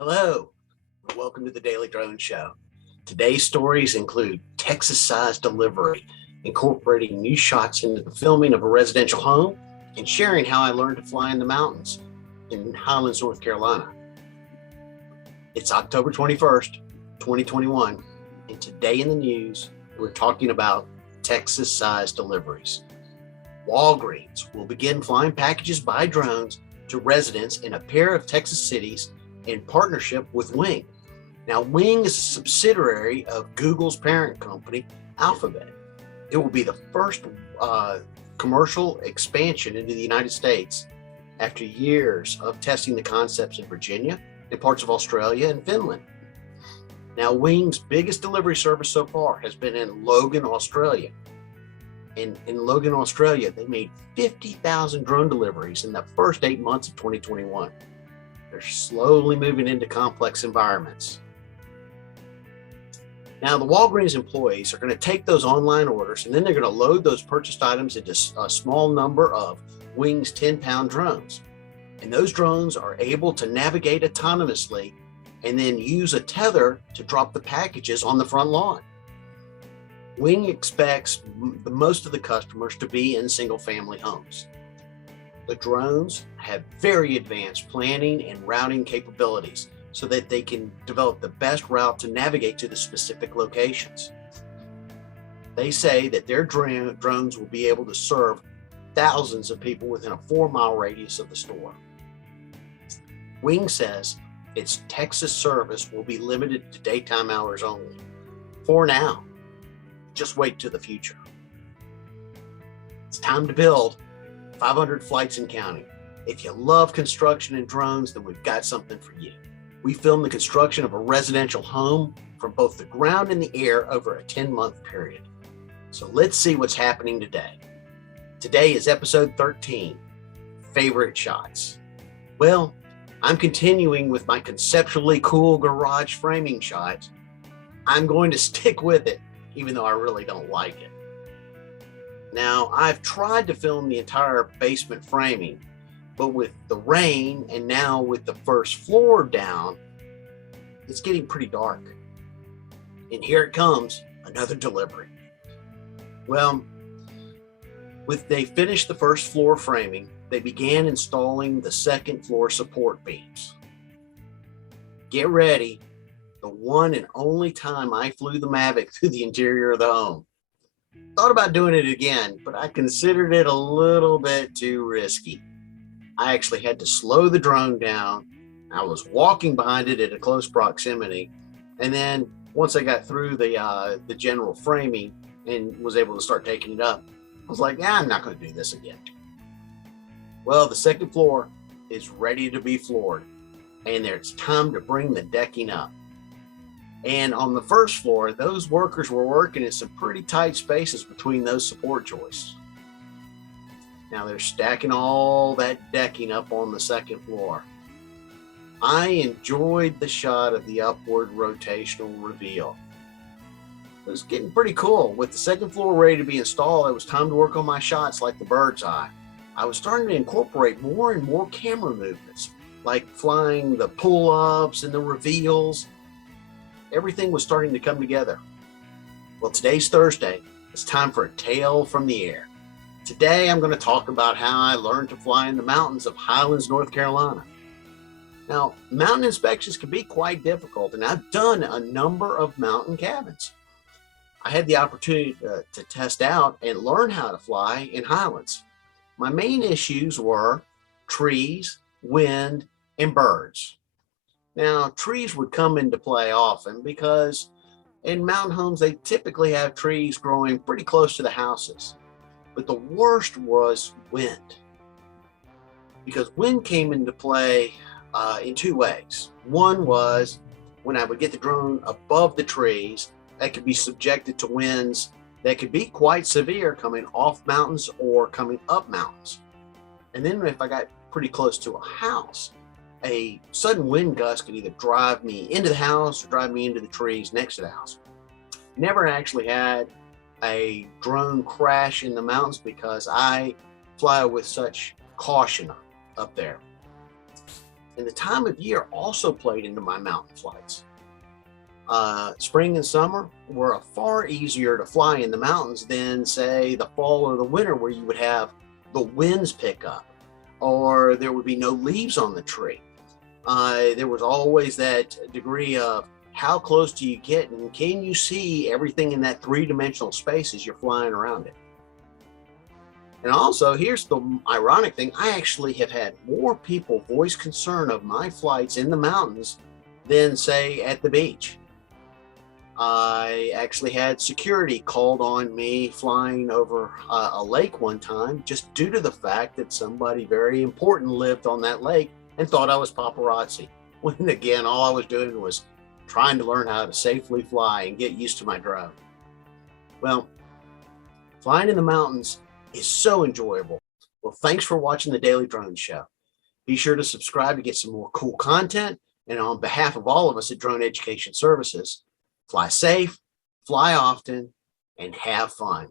Hello, and welcome to the Daily Drone Show. Today's stories include Texas-sized delivery, incorporating new shots into the filming of a residential home, and sharing how I learned to fly in the mountains in Highlands, North Carolina. It's October 21st, 2021, and today in the news, we're talking about Texas-sized deliveries. Walgreens will begin flying packages by drones to residents in a pair of Texas cities in partnership with Wing. Now, Wing is a subsidiary of Google's parent company, Alphabet. It will be the first commercial expansion into the United States after years of testing the concepts in Virginia and parts of Australia and Finland. Now, Wing's biggest delivery service so far has been in Logan, Australia. In Logan, Australia, they made 50,000 drone deliveries in the first 8 months of 2021. They're slowly moving into complex environments. Now, the Walgreens employees are going to take those online orders and then they're going to load those purchased items into a small number of Wing's 10-pound drones. And those drones are able to navigate autonomously and then use a tether to drop the packages on the front lawn. Wing expects most of the customers to be in single-family homes. The drones have very advanced planning and routing capabilities so that they can develop the best route to navigate to the specific locations. They say that their drones will be able to serve thousands of people within a 4-mile radius of the store. Wing says its Texas service will be limited to daytime hours only. For now, just wait to the future. It's time to build 500 flights and counting. If you love construction and drones, then we've got something for you. We filmed the construction of a residential home from both the ground and the air over a 10-month period. So let's see what's happening today. Today is episode 13, Favorite Shots. Well, I'm continuing with my conceptually cool garage framing shots. I'm going to stick with it, even though I really don't like it. Now, I've tried to film the entire basement framing, but with the rain and now with the first floor down, it's getting pretty dark. And here it comes, another delivery. Well, they finished the first floor framing, they began installing the second floor support beams. Get ready, the one and only time I flew the Mavic through the interior of the home. Thought about doing it again, but I considered it a little bit too risky. I actually had to slow the drone down. I was walking behind it at a close proximity. And then once I got through the general framing and was able to start taking it up, I was like, I'm not going to do this again. Well, the second floor is ready to be floored, and it's time to bring the decking up. And on the first floor, those workers were working in some pretty tight spaces between those support joists. Now they're stacking all that decking up on the second floor. I enjoyed the shot of the upward rotational reveal. It was getting pretty cool. With the second floor ready to be installed, it was time to work on my shots like the bird's eye. I was starting to incorporate more and more camera movements, like flying the pull-ups and the reveals. Everything was starting to come together. Well, today's Thursday. It's time for a tale from the air. Today, I'm going to talk about how I learned to fly in the mountains of Highlands, North Carolina. Now, mountain inspections can be quite difficult, and I've done a number of mountain cabins. I had the opportunity to test out and learn how to fly in Highlands. My main issues were trees, wind, and birds. Now, trees would come into play often because in mountain homes, they typically have trees growing pretty close to the houses. But the worst was wind, because wind came into play in two ways. One was when I would get the drone above the trees, that could be subjected to winds that could be quite severe coming off mountains or coming up mountains. And then if I got pretty close to a house, a sudden wind gust could either drive me into the house or drive me into the trees next to the house. Never actually had a drone crash in the mountains because I fly with such caution up there. And the time of year also played into my mountain flights. Spring and summer were far easier to fly in the mountains than, say, the fall or the winter, where you would have the winds pick up or there would be no leaves on the tree. There was always that degree of how close do you get and can you see everything in that three-dimensional space as you're flying around it. And also, here's the ironic thing, I actually have had more people voice concern of my flights in the mountains than, say, at the beach. I actually had security called on me flying over a lake one time, just due to the fact that somebody very important lived on that lake and thought I was paparazzi. When again, all I was doing was trying to learn how to safely fly and get used to my drone. Well, flying in the mountains is so enjoyable. Well, thanks for watching the Daily Drone Show. Be sure to subscribe to get some more cool content. And on behalf of all of us at Drone Education Services, fly safe, fly often, and have fun.